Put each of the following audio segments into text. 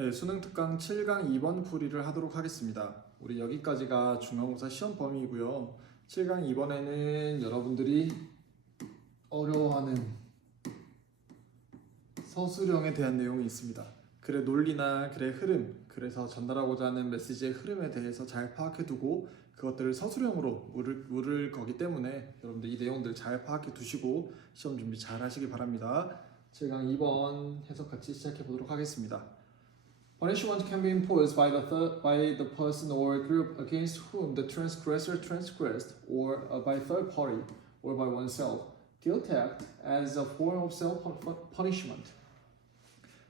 네, 수능 특강 7강 2번 풀이를 하도록 하겠습니다. 우리 여기까지가 중간고사 시험 범위이고요. 7강 2번에는 여러분들이 어려워하는 서술형에 대한 내용이 있습니다. 글의 논리나 글의 흐름, 그래서 전달하고자 하는 메시지의 흐름에 대해서 잘 파악해두고 그것들을 서술형으로 물을 거기 때문에 여러분들 이 내용들 잘 파악해 두시고 시험 준비 잘 하시기 바랍니다. 7강 2번 해석 같이 시작해 보도록 하겠습니다. Punishment can be imposed by the person or group against whom the transgressor transgressed, or by third party, or by oneself. Guilt act as a form of self-punishment.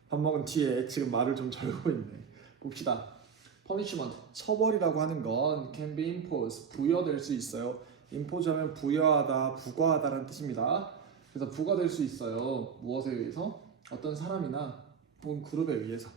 밥 먹은 뒤에 지금 말을 좀 절고 있네. 봅시다. Punishment, 처벌이라고 하는 건 can be imposed, 부여될 수 있어요. impose 하면 부여하다, 부과하다라는 뜻입니다. 그래서 부과될 수 있어요. 무엇에 의해서? 어떤 사람이나 혹은 그룹에 의해서.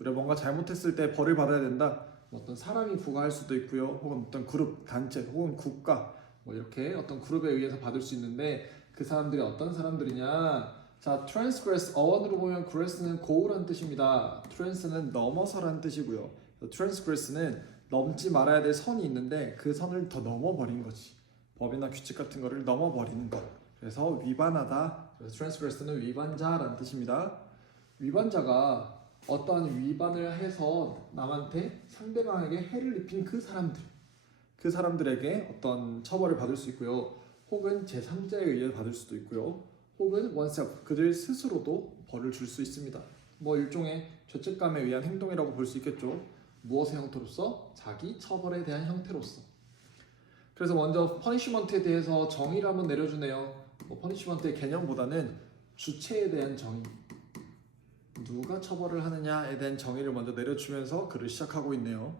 우리가 뭔가 잘못했을 때 벌을 받아야 된다. 어떤 사람이 부과할 수도 있고요. 혹은 어떤 그룹, 단체, 혹은 국가 뭐 이렇게 어떤 그룹에 의해서 받을 수 있는데 그 사람들이 어떤 사람들이냐? 자, transgress 어원으로 보면 gress는 고우란 뜻입니다. trans는 넘어서란 뜻이고요. transgress는 넘지 말아야 될 선이 있는데 그 선을 더 넘어버린 거지. 법이나 규칙 같은 거를 넘어버리는 것. 그래서 위반하다. 그래서 transgress는 위반자라는 뜻입니다. 위반자가 어떠한 위반을 해서 남한테 상대방에게 해를 입힌 그 사람들에게 어떤 처벌을 받을 수 있고요. 혹은 제3자에 의해 받을 수도 있고요. 혹은 oneself, 그들 스스로도 벌을 줄 수 있습니다. 뭐 일종의 죄책감에 의한 행동이라고 볼 수 있겠죠. 무엇의 형태로서? 자기 처벌에 대한 형태로서. 그래서 먼저 퍼니시먼트에 대해서 정의를 한번 내려주네요. 퍼니시먼트의 개념보다는 주체에 대한 정의, 누가 처벌을 하느냐에 대한 정의를 먼저 내려주면서 글을 시작하고 있네요.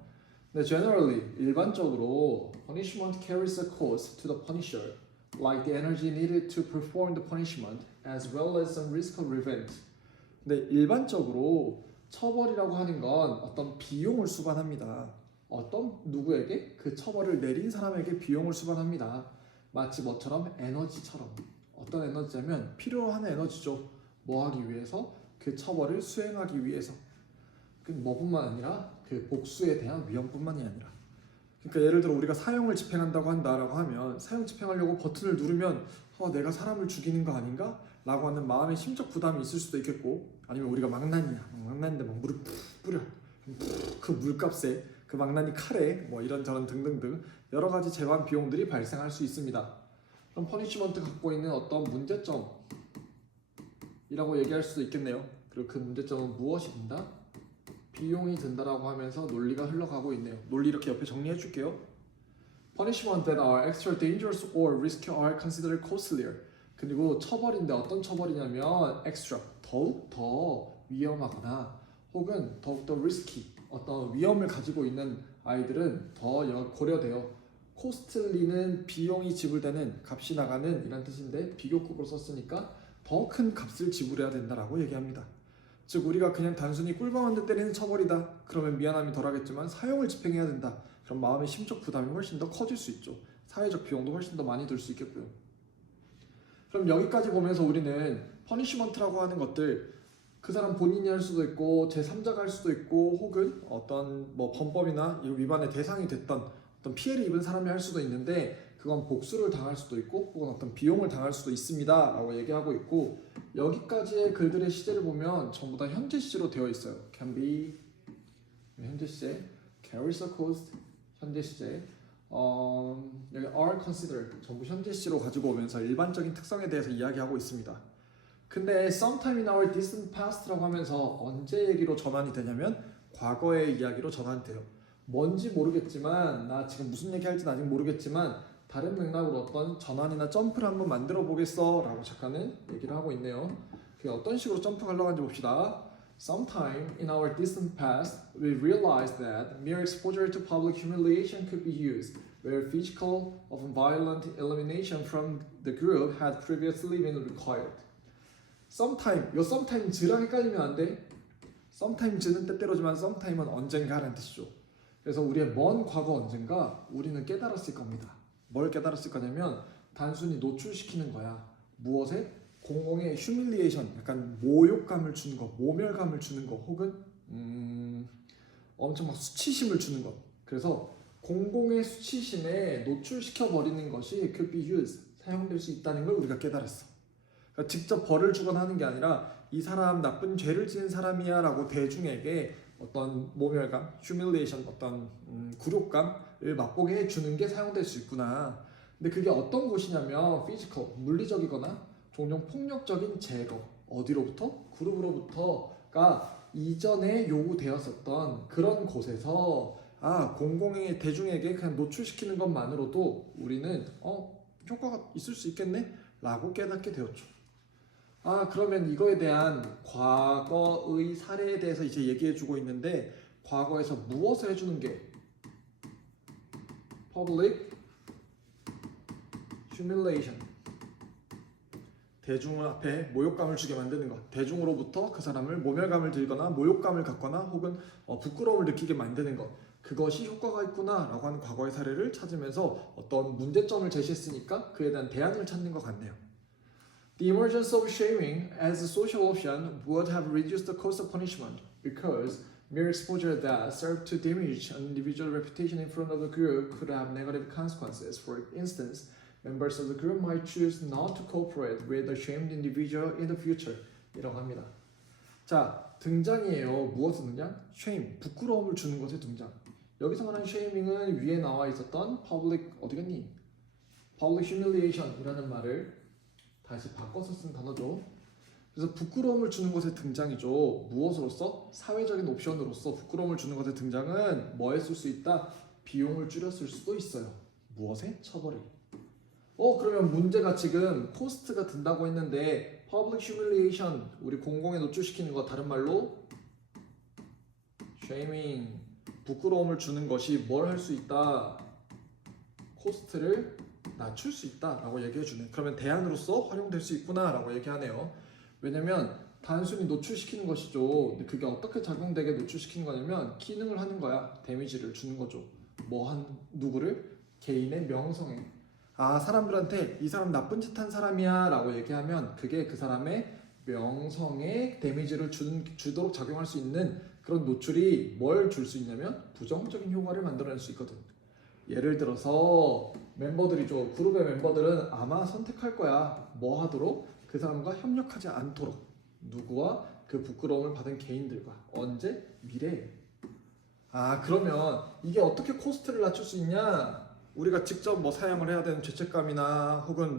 네, generally, 일반적으로 punishment carries a cost to the punisher, like the energy needed to perform the punishment, as well as some risk of revenge. 네, 일반적으로 처벌이라고 하는 건 어떤 비용을 수반합니다. 어떤 누구에게? 그 처벌을 내린 사람에게 비용을 수반합니다. 마치 뭐처럼? 에너지처럼. 어떤 에너지냐면 필요한 에너지죠. 뭐 하기 위해서? 그 처벌을 수행하기 위해서. 그 뭐뿐만 아니라 그 복수에 대한 위험뿐만이 아니라. 그러니까 예를 들어 우리가 사형을 집행한다고 한다라고 하면 사형 집행하려고 버튼을 누르면 내가 사람을 죽이는 거 아닌가? 라고 하는 마음의 심적 부담이 있을 수도 있겠고, 아니면 우리가 망나니인데 막 물을 푹 뿌려, 그 물값에 그 망나니 칼에 뭐 이런저런 등등등 여러 가지 재반 비용들이 발생할 수 있습니다. 그럼 퍼니시먼트 갖고 있는 어떤 문제점이라고 얘기할 수도 있겠네요. 그리고 그 문제점은 무엇이 든다? 비용이 든다라고 하면서 논리가 흘러가고 있네요. 논리 이렇게 옆에 정리해 줄게요. Punishment that are extra dangerous or risky are considered costlier. 그리고 처벌인데 어떤 처벌이냐면 extra, 더욱 더 위험하거나 혹은 더욱 더 risky, 어떤 위험을 가지고 있는 아이들은 더 고려돼요. costly는 비용이 지불되는, 값이 나가는 이란 뜻인데 비교급으로 썼으니까 더 큰 값을 지불해야 된다라고 얘기합니다. 즉 우리가 그냥 단순히 꿀밤 한 대 때리는 처벌이다. 그러면 미안함이 덜하겠지만 사형을 집행해야 된다. 그럼 마음의 심적 부담이 훨씬 더 커질 수 있죠. 사회적 비용도 훨씬 더 많이 들 수 있겠고요. 그럼 여기까지 보면서 우리는 퍼니시먼트라고 하는 것들, 그 사람 본인이 할 수도 있고 제3자가 할 수도 있고 혹은 어떤 뭐 범법이나 위반의 대상이 됐던 어떤 피해를 입은 사람이 할 수도 있는데 그건 복수를 당할 수도 있고 혹은 어떤 비용을 당할 수도 있습니다 라고 얘기하고 있고, 여기까지의 글들의 시제를 보면 전부 다 현재 시제로 되어 있어요. can be 현재 시제, carries a cost 현재 시제, 여기 are considered 전부 현재 시제로 가지고 오면서 일반적인 특성에 대해서 이야기하고 있습니다. 근데 sometime in our distant past라고 하면서 언제 얘기로 전환이 되냐면 과거의 이야기로 전환이 돼요. 뭔지 모르겠지만, 나 지금 무슨 얘기 할지는 아직 모르겠지만 다른 맥락으로 어떤 전환이나 점프를 한번 만들어 보겠어 라고 작가는 얘기를 하고 있네요. 그게 어떤 식으로 점프가 흘러가는지 봅시다. Sometime in our distant past, we realized that mere exposure to public humiliation could be used, where physical or violent elimination from the group had previously been required. Sometime, 요 sometime즈랑 헷갈리면 안 돼. sometime즈는 때때로지만 sometime은 언젠가라는 뜻이죠. 그래서 우리의 먼 과거 언젠가 우리는 깨달았을 겁니다. 뭘 깨달았을 거냐면 단순히 노출시키는 거야. 무엇에? 공공의 휴밀리에이션, 약간 모욕감을 주는 것, 모멸감을 주는 것, 혹은 엄청 막 수치심을 주는 것. 그래서 공공의 수치심에 노출시켜 버리는 것이 could be used, 사용될 수 있다는 걸 우리가 깨달았어. 그러니까 직접 벌을 주거나 하는 게 아니라 이 사람 나쁜 죄를 지은 사람이야라고 대중에게 어떤 모멸감, humiliation, 어떤 굴욕감을 맛보게 해주는 게 사용될 수 있구나. 근데 그게 어떤 곳이냐면 physical, 물리적이거나 종종 폭력적인 제거, 어디로부터? 그룹으로부터가 이전에 요구되었었던 그런 곳에서 공공의 대중에게 그냥 노출시키는 것만으로도 우리는 효과가 있을 수 있겠네? 라고 깨닫게 되었죠. 그러면 이거에 대한 과거의 사례에 대해서 이제 얘기해주고 있는데, 과거에서 무엇을 해주는 게 public humiliation, 대중 앞에 모욕감을 주게 만드는 것, 대중으로부터 그 사람을 모멸감을 들거나 모욕감을 갖거나 혹은 부끄러움을 느끼게 만드는 것, 그것이 효과가 있구나 라고 하는 과거의 사례를 찾으면서 어떤 문제점을 제시했으니까 그에 대한 대안을 찾는 것 같네요. The emergence of shaming as a social option would have reduced the cost of punishment because mere exposure that served to damage an individual reputation in front of the group could have negative consequences. For instance, members of the group might choose not to cooperate with the shamed individual in the future. 이라고 합니다. 자, 등장이에요. 무엇의 등장? shame, 부끄러움을 주는 것의 등장. 여기서 말하는 shaming은 위에 나와 있었던 public, 어디 갔니? public humiliation 이라는 말을 다시 바꿔서 쓴 단어죠. 그래서 부끄러움을 주는 것의 등장이죠. 무엇으로서? 사회적인 옵션으로서 부끄러움을 주는 것의 등장은 뭐에 쓸 수 있다? 비용을 줄였을 수도 있어요. 무엇에? 처벌에. 그러면 문제가 지금 코스트가 든다고 했는데 public humiliation, 우리 공공에 노출시키는 거, 다른 말로 shaming, 부끄러움을 주는 것이 뭘 할 수 있다? 코스트를 낮출 수 있다라고 얘기해주네. 그러면 대안으로서 활용될 수 있구나라고 얘기하네요. 왜냐면 단순히 노출시키는 것이죠. 근데 그게 어떻게 작용되게 노출시키는 거냐면 기능을 하는 거야. 데미지를 주는 거죠. 누구를? 개인의 명성에. 사람들한테 이 사람 나쁜 짓 한 사람이야 라고 얘기하면 그게 그 사람의 명성에 데미지를 주도록 작용할 수 있는 그런 노출이 뭘 줄 수 있냐면 부정적인 효과를 만들어낼 수 있거든. 예를 들어서 멤버들이죠. 그룹의 멤버들은 아마 선택할 거야. 뭐 하도록? 그 사람과 협력하지 않도록. 누구와? 그 부끄러움을 받은 개인들과. 언제? 미래에. 그러면 이게 어떻게 코스트를 낮출 수 있냐? 우리가 직접 사용을 해야 되는 죄책감이나 혹은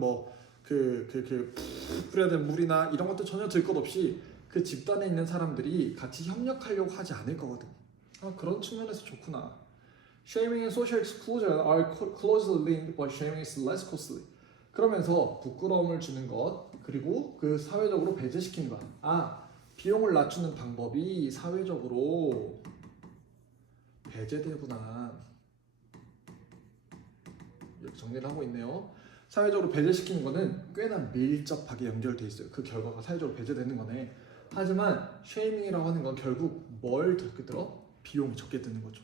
뿌려야 되는 물이나 이런 것도 전혀 들 것 없이 그 집단에 있는 사람들이 같이 협력하려고 하지 않을 거거든. 그런 측면에서 좋구나. Shaming and social exclusion are closely linked, but shaming is less costly. 그러면서 부끄러움을 주는 것, 그리고 그 사회적으로 배제시키는 것. 비용을 낮추는 방법이 사회적으로 배제되구나. 이렇게 정리를 하고 있네요. 사회적으로 배제시키는 거는 꽤나 밀접하게 연결돼 있어요. 그 결과가 사회적으로 배제되는 거네. 하지만 쉐이밍이라고 하는 건 결국 뭘 적게 들어? 비용이 적게 드는 거죠.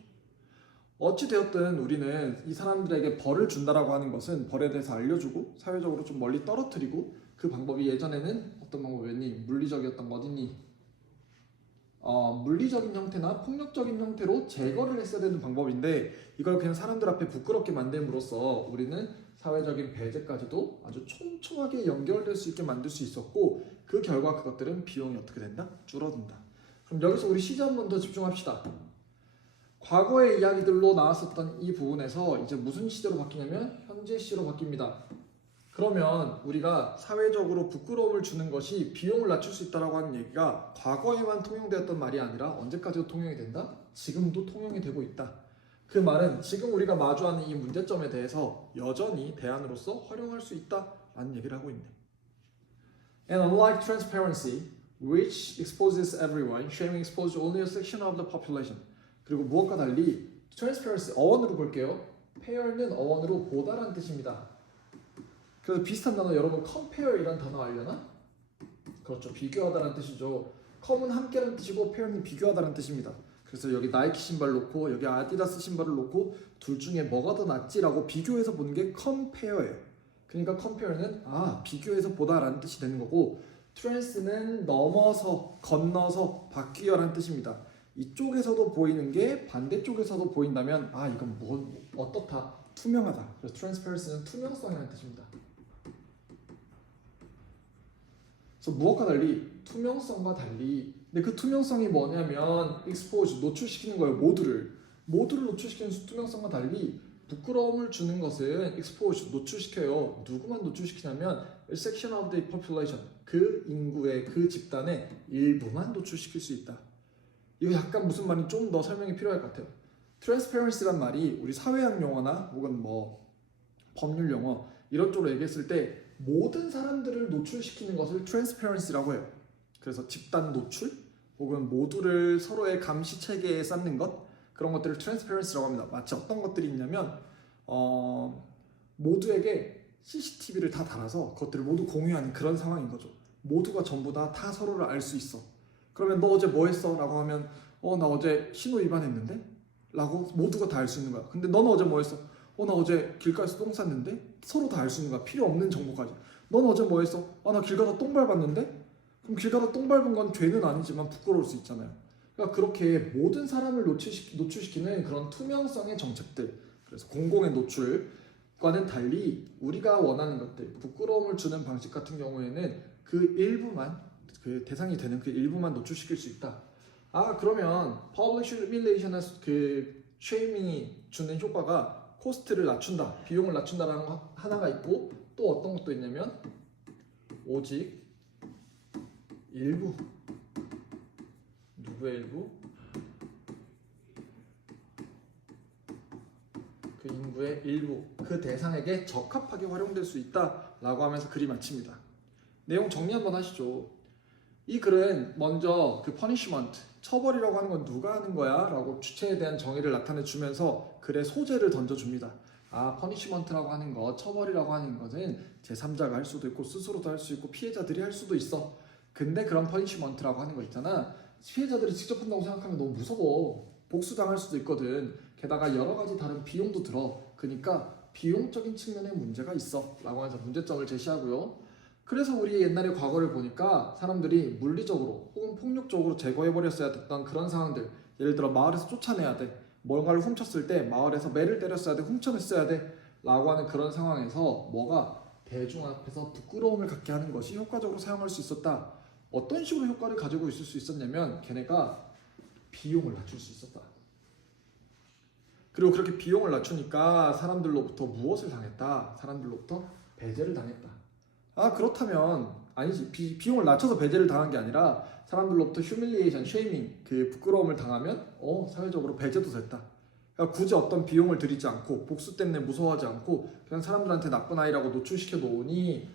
어찌되었든 우리는 이 사람들에게 벌을 준다라고 하는 것은 벌에 대해서 알려주고 사회적으로 좀 멀리 떨어뜨리고, 그 방법이 예전에는 어떤 방법이었니? 물리적이었던 거 어딨니? 물리적인 형태나 폭력적인 형태로 제거를 했어야 되는 방법인데, 이걸 그냥 사람들 앞에 부끄럽게 만듦으로써 우리는 사회적인 배제까지도 아주 촘촘하게 연결될 수 있게 만들 수 있었고, 그 결과 그것들은 비용이 어떻게 된다? 줄어든다. 그럼 여기서 우리 시제 한 번 더 집중합시다. 과거의 이야기들로 나왔었던 이 부분에서 이제 무슨 시제로 바뀌냐면 현재 시제로 바뀝니다. 그러면 우리가 사회적으로 부끄러움을 주는 것이 비용을 낮출 수 있다고 하는 얘기가 과거에만 통용되었던 말이 아니라 언제까지도 통용이 된다? 지금도 통용이 되고 있다. 그 말은 지금 우리가 마주하는 이 문제점에 대해서 여전히 대안으로서 활용할 수 있다라는 얘기를 하고 있네. And unlike transparency, which exposes everyone, shaming exposes only a section of the population. 그리고 무엇과 달리 transparency, 어원으로 볼게요. fair는 어원으로 보다라는 뜻입니다. 그래서 비슷한 단어 여러분 compare 이란 단어 알려나? 그렇죠. 비교하다라는 뜻이죠. com은 함께라는 뜻이고 fair는 비교하다라는 뜻입니다. 그래서 여기 나이키 신발 놓고 여기 아디다스 신발을 놓고 둘 중에 뭐가 더 낫지라고 비교해서 보는 게 compare예요. 그러니까 compare는 비교해서 보다라는 뜻이 되는 거고, trans는 넘어서, 건너서, 바뀌어라는 뜻입니다. 이쪽에서도 보이는 게 반대쪽에서도 보인다면 이건 어떻다? 투명하다. 그래서 transparency는 투명성이라는 뜻입니다. 그래서 무엇과 달리? 투명성과 달리. 근데 그 투명성이 뭐냐면 expose, 노출시키는 거예요. 모두를 노출시키는 투명성과 달리 부끄러움을 주는 것은 expose, 노출시켜요. 누구만 노출시키냐면 a section of the population, 그 인구의, 그 집단의 일부만 노출시킬 수 있다. 이거 약간 무슨 말인지 좀 더 설명이 필요할 것 같아요. transparency란 말이 우리 사회학 용어나 혹은 뭐 법률 용어 이런 쪽으로 얘기했을 때 모든 사람들을 노출시키는 것을 transparency라고 해요. 그래서 집단 노출 혹은 모두를 서로의 감시 체계에 쌓는 것, 그런 것들을 transparency라고 합니다. 마치 어떤 것들이 있냐면 모두에게 CCTV를 다 달아서 그것들을 모두 공유하는 그런 상황인 거죠. 모두가 전부 다 서로를 알 수 있어. 그러면 너 어제 뭐 했어? 라고 하면 나 어제 신호 위반했는데? 라고 모두가 다 알 수 있는 거야. 근데 너는 어제 뭐 했어? 나 어제 길가에서 똥 쌌는데? 서로 다 알 수 있는 거야. 필요 없는 정보까지. 넌 어제 뭐 했어? 나 길 가다 똥 밟았는데? 그럼 길 가다 똥 밟은 건 죄는 아니지만 부끄러울 수 있잖아요. 그러니까 그렇게 모든 사람을 노출시키는 그런 투명성의 정책들, 그래서 공공의 노출과는 달리 우리가 원하는 것들, 부끄러움을 주는 방식 같은 경우에는 그 일부만, 그 대상이 되는 그 일부만 노출시킬 수 있다. 그러면 public humiliation의 그 쉐이밍이 주는 효과가 코스트를 낮춘다, 비용을 낮춘다라는 거 하나가 있고, 또 어떤 것도 있냐면 오직 일부, 누구의 일부? 그 인구의 일부, 그 대상에게 적합하게 활용될 수 있다라고 하면서 글이 마칩니다. 내용 정리 한번 하시죠. 이 글은 먼저 그 punishment, 처벌이라고 하는 건 누가 하는 거야? 라고 주체에 대한 정의를 나타내 주면서 글의 소재를 던져줍니다. punishment라고 하는 것, 처벌이라고 하는 것은 제3자가 할 수도 있고 스스로도 할 수 있고 피해자들이 할 수도 있어. 근데 그런 punishment라고 하는 거 있잖아, 피해자들이 직접 한다고 생각하면 너무 무서워. 복수당할 수도 있거든. 게다가 여러 가지 다른 비용도 들어. 그러니까 비용적인 측면에 문제가 있어 라고 해서 문제점을 제시하고요. 그래서 우리 옛날에 과거를 보니까 사람들이 물리적으로 혹은 폭력적으로 제거해버렸어야 됐던 그런 상황들, 예를 들어 마을에서 쫓아내야 돼, 뭔가를 훔쳤을 때 마을에서 매를 때렸어야 돼, 훔쳐냈어야 돼 라고 하는 그런 상황에서 뭐가 대중 앞에서 부끄러움을 갖게 하는 것이 효과적으로 사용할 수 있었다. 어떤 식으로 효과를 가지고 있을 수 있었냐면 걔네가 비용을 낮출 수 있었다. 그리고 그렇게 비용을 낮추니까 사람들로부터 무엇을 당했다? 사람들로부터 배제를 당했다. 그렇다면 아니지, 비용을 낮춰서 배제를 당한 게 아니라 사람들로부터 humiliation, shaming, 그 부끄러움을 당하면 사회적으로 배제도 됐다. 그러니까 굳이 어떤 비용을 들이지 않고 복수 때문에 무서워하지 않고 그냥 사람들한테 나쁜 아이라고 노출시켜 놓으니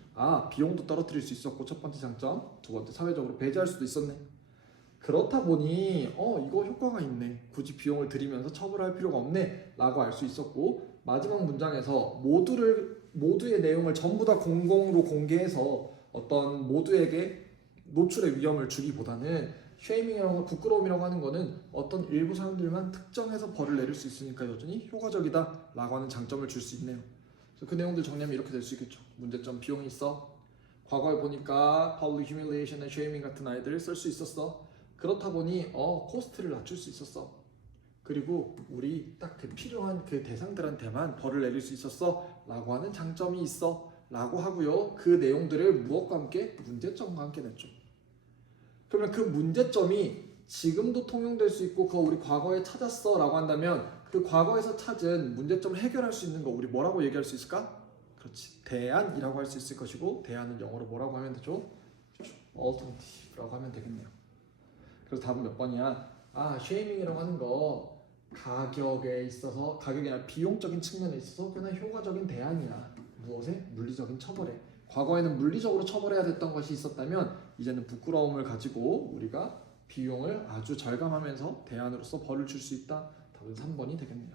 비용도 떨어뜨릴 수 있었고, 첫 번째 장점. 두 번째, 사회적으로 배제할 수도 있었네. 그렇다 보니 이거 효과가 있네, 굳이 비용을 들이면서 처벌할 필요가 없네 라고 알 수 있었고, 마지막 문장에서 모두의 내용을 전부 다 공공으로 공개해서 어떤 모두에게 노출의 위험을 주기보다는 쉐이밍이라고, 부끄러움이라고 하는 거는 어떤 일부 사람들만 특정해서 벌을 내릴 수 있으니까 여전히 효과적이다 라고 하는 장점을 줄 수 있네요. 그래서 그 내용들 정리하면 이렇게 될 수 있겠죠. 문제점, 비용이 있어. 과거에 보니까 public humiliation and shaming 같은 아이들을 쓸 수 있었어. 그렇다 보니 코스트를 낮출 수 있었어. 그리고 우리 딱 그 필요한 그 대상들한테만 벌을 내릴 수 있었어 라고 하는 장점이 있어 라고 하고요. 그 내용들을 무엇과 함께? 문제점과 함께 냈죠. 그러면 그 문제점이 지금도 통용될 수 있고 그거 우리 과거에 찾았어 라고 한다면 그 과거에서 찾은 문제점을 해결할 수 있는 거 우리 뭐라고 얘기할 수 있을까? 그렇지, 대안이라고 할 수 있을 것이고, 대안은 영어로 뭐라고 하면 되죠? alternative라고 하면 되겠네요. 그래서 답은 몇 번이야? 쉐이밍이라고 하는 거 가격에 있어서, 가격이 아니라 비용적인 측면에 있어서 그냥 효과적인 대안이야. 무엇에? 물리적인 처벌에. 과거에는 물리적으로 처벌해야 됐던 것이 있었다면 이제는 부끄러움을 가지고 우리가 비용을 아주 절감하면서 대안으로서 벌을 줄 수 있다. 답은 3번이 되겠네요.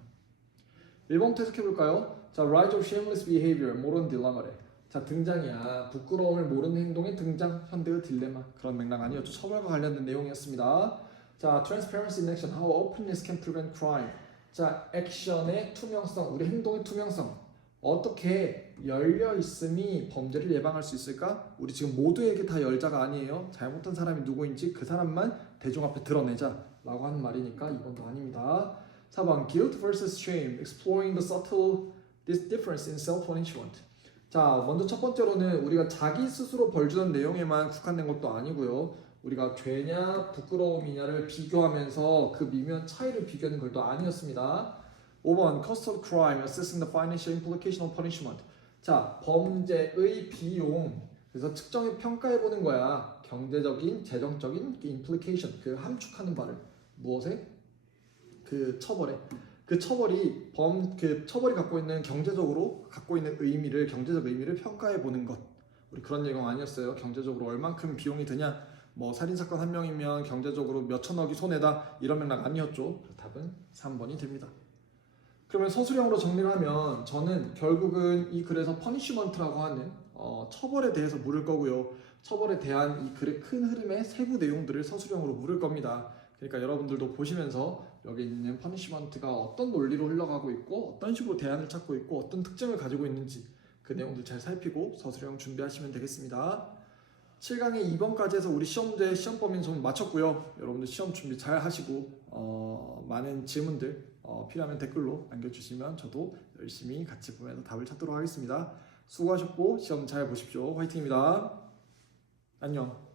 1번부터 해석해볼까요? 자, Rise of Shameless Behavior, 모런 딜레마래. 자, 등장이야. 부끄러움을 모르는 행동의 등장, 현대의 딜레마. 그런 맥락 아니었죠. 처벌과 관련된 내용이었습니다. 자, Transparency in Action, How Openness Can Prevent Crime. 자, 액션의 투명성, 우리 행동의 투명성. 어떻게 열려 있음이 범죄를 예방할 수 있을까? 우리 지금 모두에게 다 열자가 아니에요. 잘못한 사람이 누구인지 그 사람만 대중 앞에 드러내자 라고 하는 말이니까 2번도 아닙니다. 4번 guilt vs shame, exploring the subtle difference in self-punishment. 자, 먼저 첫 번째로는 우리가 자기 스스로 벌 주는 내용에만 국한된 것도 아니고요. 우리가 죄냐 부끄러움이냐를 비교하면서 그 미묘한 차이를 비교하는 것도 아니었습니다. 5번 cost of crime, assessing the financial implication of punishment. 자, 범죄의 비용, 그래서 측정해 평가해 보는 거야. 경제적인, 재정적인 implication, 그 함축하는 바를 무엇에? 그 처벌에. 그 처벌이 그 처벌이 갖고 있는 경제적으로 갖고 있는 의미를, 경제적 의미를 평가해 보는 것. 우리 그런 내용 아니었어요. 경제적으로 얼만큼 비용이 드냐? 뭐 살인 사건 한 명이면 경제적으로 몇 천억이 손해다 이런 맥락 아니었죠. 답은 3번이 됩니다. 그러면 서술형으로 정리를 하면 저는 결국은 이 글에서 퍼니쉬먼트라고 하는 처벌에 대해서 물을 거고요. 처벌에 대한 이 글의 큰 흐름의 세부 내용들을 서술형으로 물을 겁니다. 그러니까 여러분들도 보시면서 여기 있는 퍼니쉬먼트가 어떤 논리로 흘러가고 있고 어떤 식으로 대안을 찾고 있고 어떤 특징을 가지고 있는지 그 내용들 잘 살피고 서술형 준비하시면 되겠습니다. 7강의 2번까지 해서 우리 시험제 시험 범위는 좀 마쳤고요. 여러분들 시험 준비 잘 하시고 많은 질문들 필요하면 댓글로 남겨주시면 저도 열심히 같이 보면서 답을 찾도록 하겠습니다. 수고하셨고 시험 잘 보십시오. 화이팅입니다. 안녕.